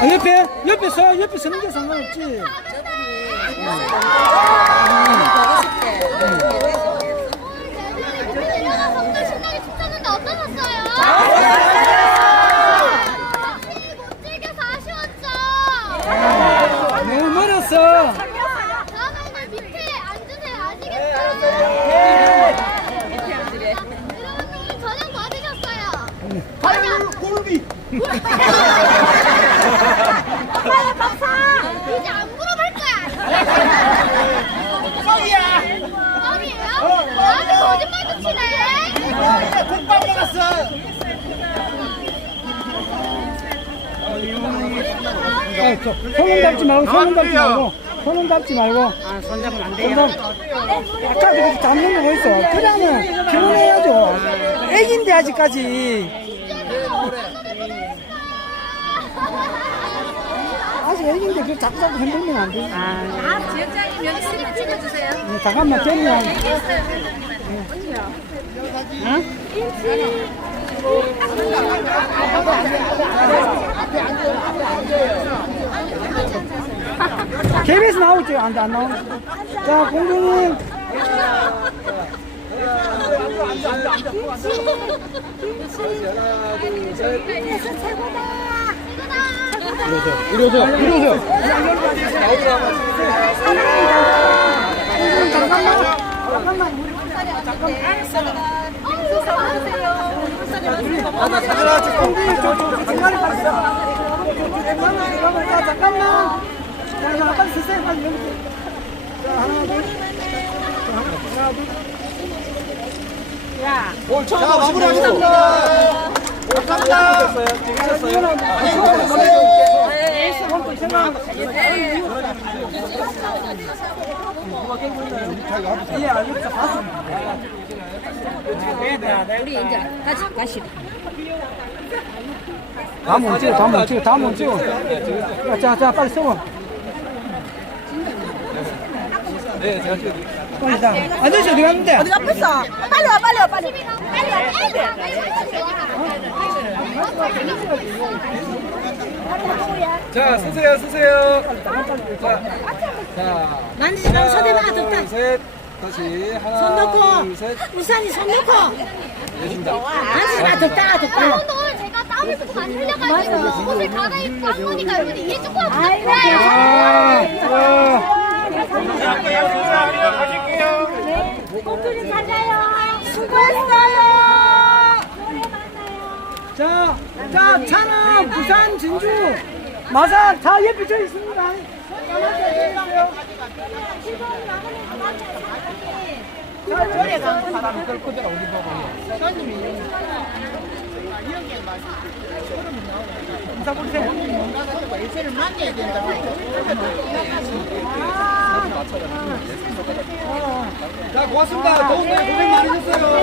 아, 옆에 옆에 서 옆에 서는 게 상관없지. 뭐. 아빠야 밥사 이제 안 물어볼 거야 뻥이야. 뻥이에요? 나한테 거짓말도 치네 국밥 먹었어. 아, 저, 손은 잡지 말고 손은 잡지 말고 손은 잡지 말고. 아, 손 잡으면 안 돼요. 아까 저기 잡는 거 있어. 그러면 결혼해야죠. 애기인데 아직까지. 아직 애기인데 그 자꾸 자꾸 흔들면 안 돼. 아, 지역장님 여기 있으면 찍어주세요. 네, 잠깐만 결혼. KBS 나오지? 안, 안 나오. 자 공주님. 이러죠 이러죠 공주님 저저 중간에 빠졌어 잠깐만 잠깐만 자, 잠깐만 자, 자 빨리 쓰세요 빨리 여기 자 하나 둘 자, 마무리하겠습니다. 감사합니다. 우리 이제 같이 가시. 다음 원 찍어 다음 원 찍어 다음 원 찍어 자, 자 빨리 써봐 네 제가 찍어 빨리 자 아저씨 어디 갔는데 어디 갔어? 빨리 와, 빨리 와, 빨리. 빨리 와 빨리 와 자, 쓰세요, 쓰세요. 자, 자, 만지지 말고 손 대봐, 하나, 덥다. 둘, 셋. 다시 하나, 손 놓고. 둘, 셋. 우산이 손 놓고. 내준다. 만지지 마, 덥다, 덥다. 오늘 제가 땀을 조금 많이 흘려가지고 옷을 갈아입고 한 거니까 여러분들 이해 조금 아, 부탁드려요 아, 가자요 수고했어요 자, 자, 차는 부산, 진주, 마산 다 옆에 져 있습니다. 자, 고맙습니다. 더운데 고생 많으셨어요.